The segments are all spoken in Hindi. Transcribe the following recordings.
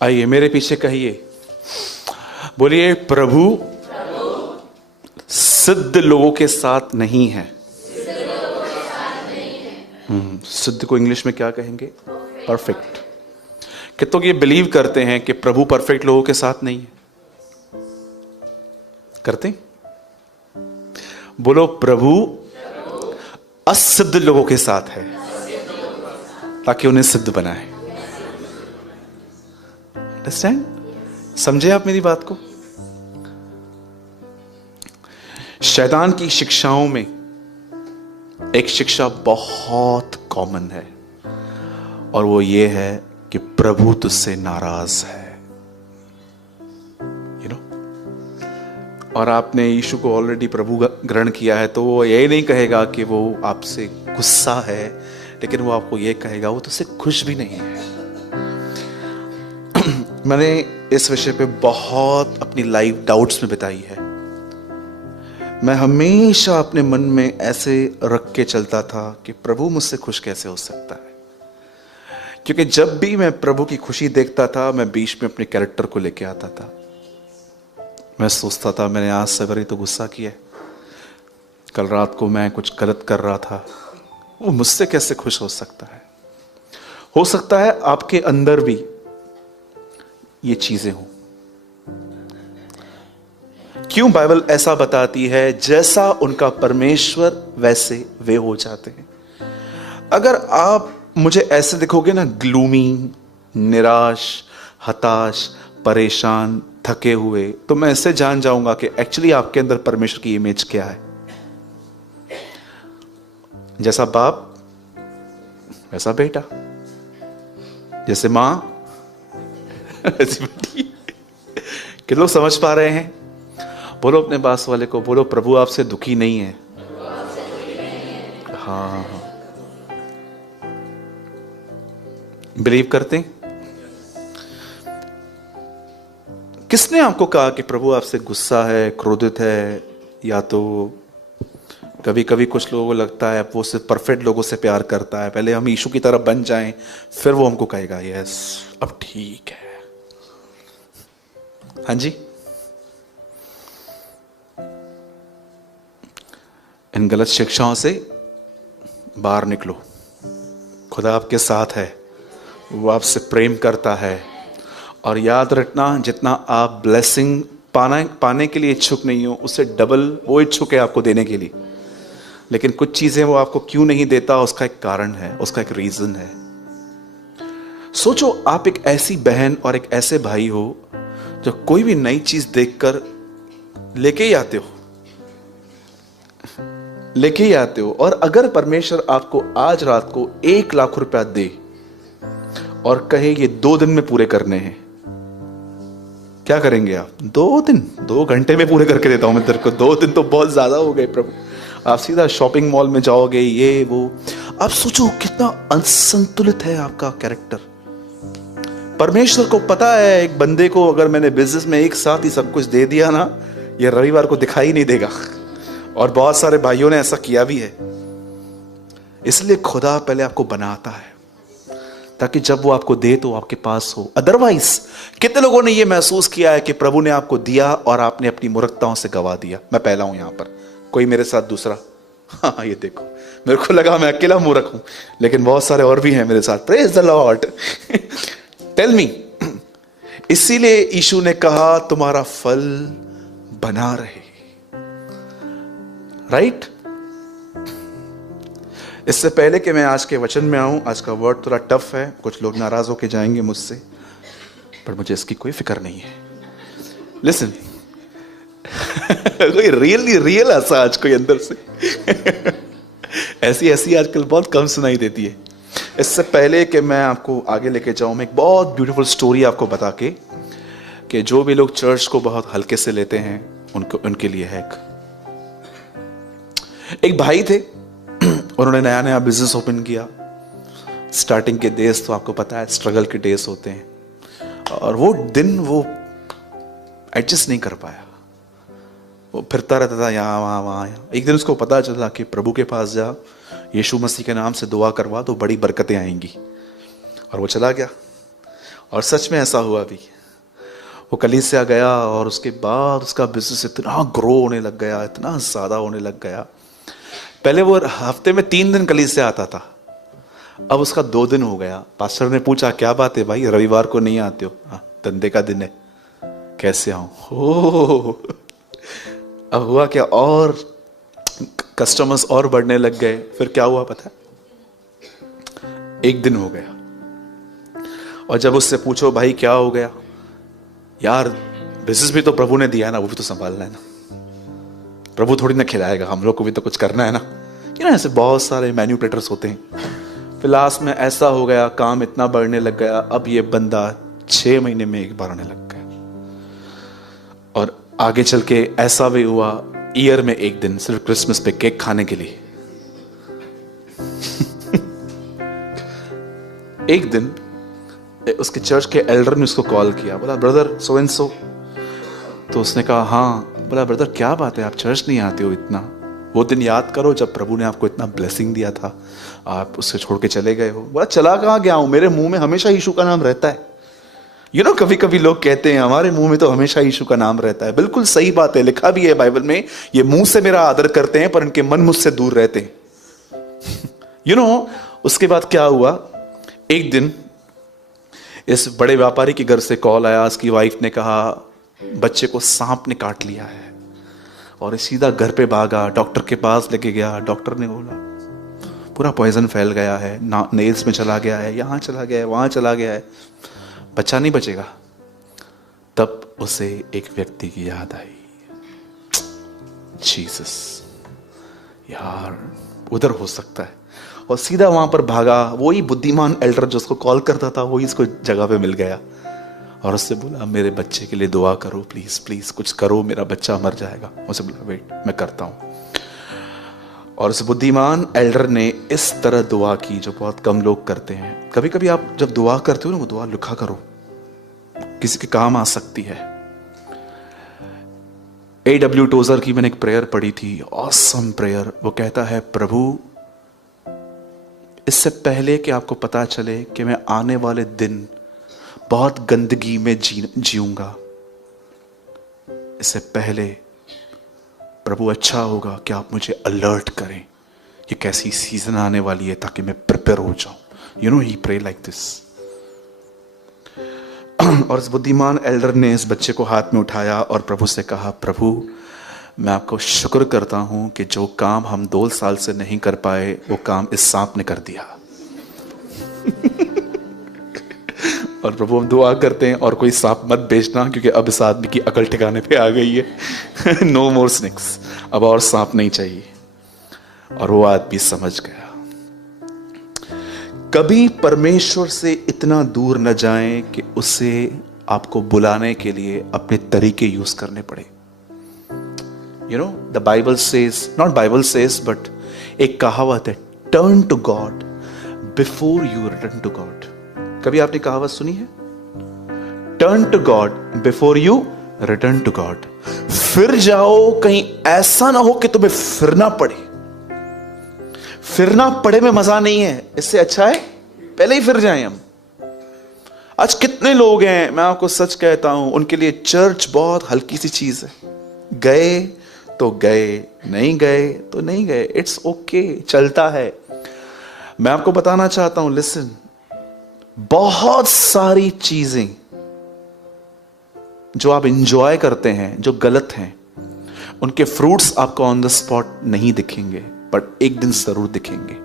आइए मेरे पीछे कहिए, बोलिए प्रभु सिद्ध लोगों के साथ नहीं है। सिद्ध को इंग्लिश में क्या कहेंगे? परफेक्ट। कितनों ये बिलीव करते हैं कि प्रभु परफेक्ट लोगों के साथ नहीं है? करते? बोलो प्रभु असिद्ध लोगों के साथ है ताकि उन्हें सिद्ध बनाए। अंडरस्टैंड? समझे आप मेरी बात को? शैतान की शिक्षाओं में एक शिक्षा बहुत कॉमन है और वो ये है कि प्रभु तुझसे नाराज है। और आपने यीशु को ऑलरेडी प्रभु ग्रहण किया है तो वो यही नहीं कहेगा कि वो आपसे गुस्सा है, लेकिन वो आपको ये कहेगा वो तुझसे खुश भी नहीं है। मैंने इस विषय पे बहुत अपनी लाइफ डाउट्स में बिताई है। मैं हमेशा अपने मन में ऐसे रख के चलता था कि प्रभु मुझसे खुश कैसे हो सकता है, क्योंकि जब भी मैं प्रभु की खुशी देखता था मैं बीच में अपने कैरेक्टर को लेके आता था। मैं सोचता था मैंने आज सवेरे तो गुस्सा किया, कल रात को मैं कुछ गलत कर रहा था, वो मुझसे कैसे खुश हो सकता है? हो सकता है आपके अंदर भी ये चीजें हों। क्यों बाइबल ऐसा बताती है? जैसा उनका परमेश्वर वैसे वे हो जाते हैं। अगर आप मुझे ऐसे दिखोगे ना, ग्लूमी, निराश, हताश, परेशान, थके हुए, तो मैं इससे जान जाऊंगा कि एक्चुअली आपके अंदर परमेश्वर की इमेज क्या है। जैसा बाप वैसा बेटा, जैसे मां ऐसी बेटी। कितने लोग समझ पा रहे हैं? बोलो अपने पास वाले को, बोलो प्रभु आपसे दुखी नहीं है। हाँ, बिलीव करते हैं? किसने आपको कहा कि प्रभु आपसे गुस्सा है, क्रोधित है? या तो कभी कभी कुछ लोगों को लगता है वो सिर्फ परफेक्ट लोगों से प्यार करता है, पहले हम यीशु की तरह बन जाएं फिर वो हमको कहेगा यस अब ठीक है। हाँ जी, इन गलत शिक्षाओं से बाहर निकलो। खुदा आपके साथ है, वो आपसे प्रेम करता है। और याद रखना, जितना आप ब्लेसिंग पाने के लिए इच्छुक नहीं हो, उससे डबल वो इच्छुक है आपको देने के लिए। लेकिन कुछ चीजें वो आपको क्यों नहीं देता, उसका एक कारण है, उसका एक रीजन है। सोचो, आप एक ऐसी बहन और एक ऐसे भाई हो जो कोई भी नई चीज देखकर लेके ही आते हो, और अगर परमेश्वर आपको आज रात को 1 लाख रुपया दे और कहे ये 2 दिन में पूरे करने हैं, क्या करेंगे आप? 2 दिन, 2 घंटे में पूरे करके देता हूं मैं तेरे को। 2 दिन तो बहुत ज्यादा हो गए प्रभु। आप सीधा शॉपिंग मॉल में जाओगे, ये वो। आप सोचो कितना असंतुलित है आपका कैरेक्टर। परमेश्वर को पता है एक बंदे को अगर मैंने बिजनेस में एक साथ ही सब कुछ दे दिया ना, ये रविवार को दिखाई नहीं देगा। और बहुत सारे भाइयों ने ऐसा किया भी है। इसलिए खुदा पहले आपको बनाता है ताकि जब वो आपको दे तो आपके पास हो। अदरवाइज कितने लोगों ने ये महसूस किया है कि प्रभु ने आपको दिया और आपने अपनी मूर्खताओं से गवा दिया। मैं पहला हूं यहां पर, कोई मेरे साथ दूसरा? हाँ, ये देखो, मेरे को लगा मैं अकेला मूर्ख हूं, लेकिन बहुत सारे और भी हैं मेरे साथ। Praise the Lord. Tell me. इसीलिए यीशु ने कहा तुम्हारा फल बना रहे। राइट? इससे पहले कि मैं आज के वचन में आऊं, आज का वर्ड थोड़ा टफ है, कुछ लोग नाराज होके जाएंगे मुझसे, पर मुझे इसकी कोई फिक्र नहीं है। लिसन। कोई रियल हंसा आज कोई अंदर से। ऐसी आजकल बहुत कम सुनाई देती है। इससे पहले कि मैं आपको आगे लेके जाऊं, मैं एक बहुत ब्यूटीफुल स्टोरी आपको बता के, कि जो भी लोग चर्च को बहुत हल्के से लेते हैं उनके लिए है। एक भाई थे, उन्होंने नया नया बिजनेस ओपन किया। स्टार्टिंग के डेज तो आपको पता है स्ट्रगल के डेज होते हैं, और वो दिन वो एडजस्ट नहीं कर पाया। वो फिरता रहता था यहाँ वहाँ। एक दिन उसको पता चला कि प्रभु के पास जा, यीशु मसीह के नाम से दुआ करवा तो बड़ी बरकतें आएंगी। और वो चला गया और सच में ऐसा हुआ भी। वो कलीसिया गया और उसके बाद उसका बिजनेस इतना ग्रो होने लग गया, इतना ज़्यादा होने लग गया। पहले वो हफ्ते में 3 दिन कलीसिया आता था, अब उसका 2 दिन हो गया। पास्टर ने पूछा क्या बात है भाई, रविवार को नहीं आते हो? हाँ, धंधे का दिन है, कैसे आऊं? हो अब हुआ क्या, और कस्टमर्स और बढ़ने लग गए। फिर क्या हुआ पता है, 1 दिन हो गया और जब उससे पूछो भाई क्या हो गया, यार बिजनेस भी तो प्रभु ने दिया है ना, वो भी तो संभालना है ना, प्रभु थोड़ी ना खिलाएगा, हम लोग को भी तो कुछ करना है ना। ऐसे बहुत सारे मैन्युपुलेटर्स होते हैं। फिर लास्ट में ऐसा हो गया, काम इतना बढ़ने लग गया, अब ये बंदा 6 महीने में 1 बार आने लग गया। और आगे चल के ऐसा भी हुआ, ईयर में 1 दिन सिर्फ क्रिसमस पे केक खाने के लिए। एक दिन उसके चर्च के एल्डर ने उसको कॉल किया, बोला ब्रदर सो एंड सो। तो उसने कहा हाँ। बोला ब्रदर क्या बात है, आप चर्च नहीं आते हो इतना, वो दिन याद करो जब प्रभु ने आपको इतना ब्लेसिंग दिया था, आप उससे छोड़ के चले गए हो। बोला चला कहाँ गया हूं, मेरे मुंह में हमेशा यीशु का नाम रहता है। कभी कभी लोग कहते हैं हमारे मुंह में तो हमेशा यीशु का नाम रहता है। बिल्कुल सही बात है, लिखा भी है बाइबल में, ये मुंह से मेरा आदर करते हैं पर इनके मन मुझसे दूर रहते हैं। उसके बाद क्या हुआ, एक दिन इस बड़े व्यापारी के घर से कॉल आया, उसकी वाइफ ने कहा बच्चे को सांप ने काट लिया है, और सीधा घर पे भागा, डॉक्टर के पास लेके गया। डॉक्टर ने बोला पूरा पॉइजन फैल गया है, नेल्स में चला गया है, यहां चला गया है, वहां चला गया है, बच्चा नहीं बचेगा। तब उसे एक व्यक्ति की याद आई, जीसस, यार उधर हो सकता है, और सीधा वहां पर भागा। वही बुद्धिमान एल्डर जो उसको कॉल करता था, वही इसको जगह पे मिल गया और उससे बोला मेरे बच्चे के लिए दुआ करो, प्लीज प्लीज कुछ करो, मेरा बच्चा मर जाएगा। उसे बोला वेट मैं करता हूं। और उस बुद्धिमान एल्डर ने इस तरह दुआ की जो बहुत कम लोग करते हैं। कभी कभी आप जब दुआ करते हो ना, वो दुआ लिखा करो, किसी के काम आ सकती है। A.W. टोजर की मैंने एक प्रेयर पढ़ी थी, ऑसम प्रेयर। वो कहता है प्रभु इससे पहले कि आपको पता चले कि मैं आने वाले दिन बहुत गंदगी में जीऊंगा, इससे पहले प्रभु अच्छा होगा कि आप मुझे अलर्ट करें कि कैसी सीजन आने वाली है, ताकि मैं प्रिपेयर हो जाऊं। ही प्रे लाइक दिस। और इस बुद्धिमान एल्डर ने इस बच्चे को हाथ में उठाया और प्रभु से कहा प्रभु मैं आपको शुक्र करता हूं कि जो काम हम 2 साल से नहीं कर पाए वो काम इस सांप ने कर दिया। और प्रभु हम दुआ करते हैं और कोई सांप मत बेचना, क्योंकि अब इस आदमी की अकल ठिकाने पे आ गई है। नो मोर स्नेक्स, अब और सांप नहीं चाहिए। और वो आदमी समझ गया। कभी परमेश्वर से इतना दूर न जाएं कि उसे आपको बुलाने के लिए अपने तरीके यूज करने पड़े। The Bible says, not Bible says but एक कहावत है, turn to God before you return to God. कभी आपने कहावत सुनी है? Turn to God before you return to God. फिर जाओ, कहीं ऐसा ना हो कि तुम्हें फिरना पड़े। फिरना पड़े में मजा नहीं है, इससे अच्छा है पहले ही फिर जाएं हम। आज कितने लोग हैं, मैं आपको सच कहता हूं, उनके लिए चर्च बहुत हल्की सी चीज है। गए तो गए, नहीं गए तो नहीं गए, इट्स ओके, चलता है। मैं आपको बताना चाहता हूं, लिसन, बहुत सारी चीजें जो आप इंजॉय करते हैं जो गलत हैं, उनके फ्रूट्स आपको ऑन द स्पॉट नहीं दिखेंगे, बट एक दिन जरूर दिखेंगे।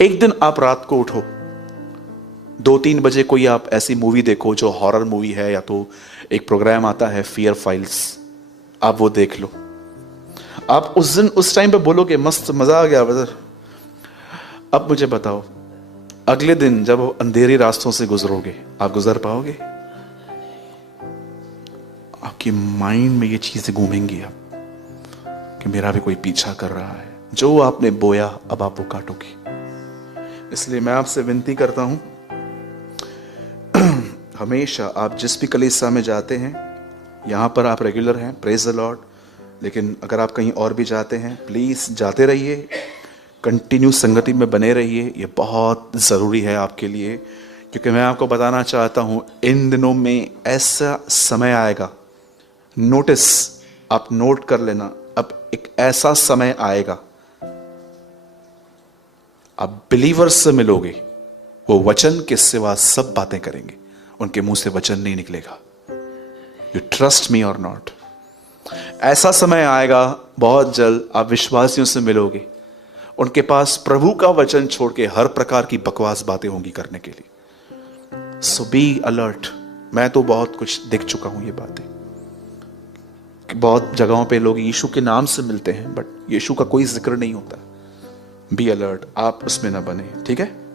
एक दिन आप रात को उठो, 2-3 बजे कोई आप ऐसी मूवी देखो जो हॉरर मूवी है, या तो एक प्रोग्राम आता है फियर फाइल्स, आप वो देख लो। आप उस दिन उस टाइम पे बोलोगे मस्त मजा आ गया ब्रदर। अब मुझे बताओ, अगले दिन जब अंधेरे रास्तों से गुजरोगे, आप गुजर पाओगे? आपकी माइंड में ये चीजें घूमेंगी अब कि मेरा भी कोई पीछा कर रहा है। जो आपने बोया अब आप वो काटोगे। इसलिए मैं आपसे विनती करता हूं, हमेशा आप जिस भी कलीसिया में जाते हैं, यहां पर आप रेगुलर हैं, प्रेज द लॉर्ड, लेकिन अगर आप कहीं और भी जाते हैं, प्लीज जाते रहिए, कंटिन्यू संगति में बने रहिए। ये बहुत ज़रूरी है आपके लिए, क्योंकि मैं आपको बताना चाहता हूं, इन दिनों में ऐसा समय आएगा, नोटिस, आप नोट कर लेना, अब एक ऐसा समय आएगा, आप बिलीवर्स से मिलोगे, वो वचन के सिवा सब बातें करेंगे, उनके मुंह से वचन नहीं निकलेगा। यू ट्रस्ट मी और नॉट। ऐसा समय आएगा बहुत जल्द, आप विश्वासियों से मिलोगे, उनके पास प्रभु का वचन छोड़ के हर प्रकार की बकवास बातें होंगी करने के लिए। सो बी अलर्ट। मैं तो बहुत कुछ देख चुका हूं ये बातें, बहुत जगहों पे लोग यीशु के नाम से मिलते हैं बट यीशु का कोई जिक्र नहीं होता। बी अलर्ट, आप उसमें ना बने, ठीक है।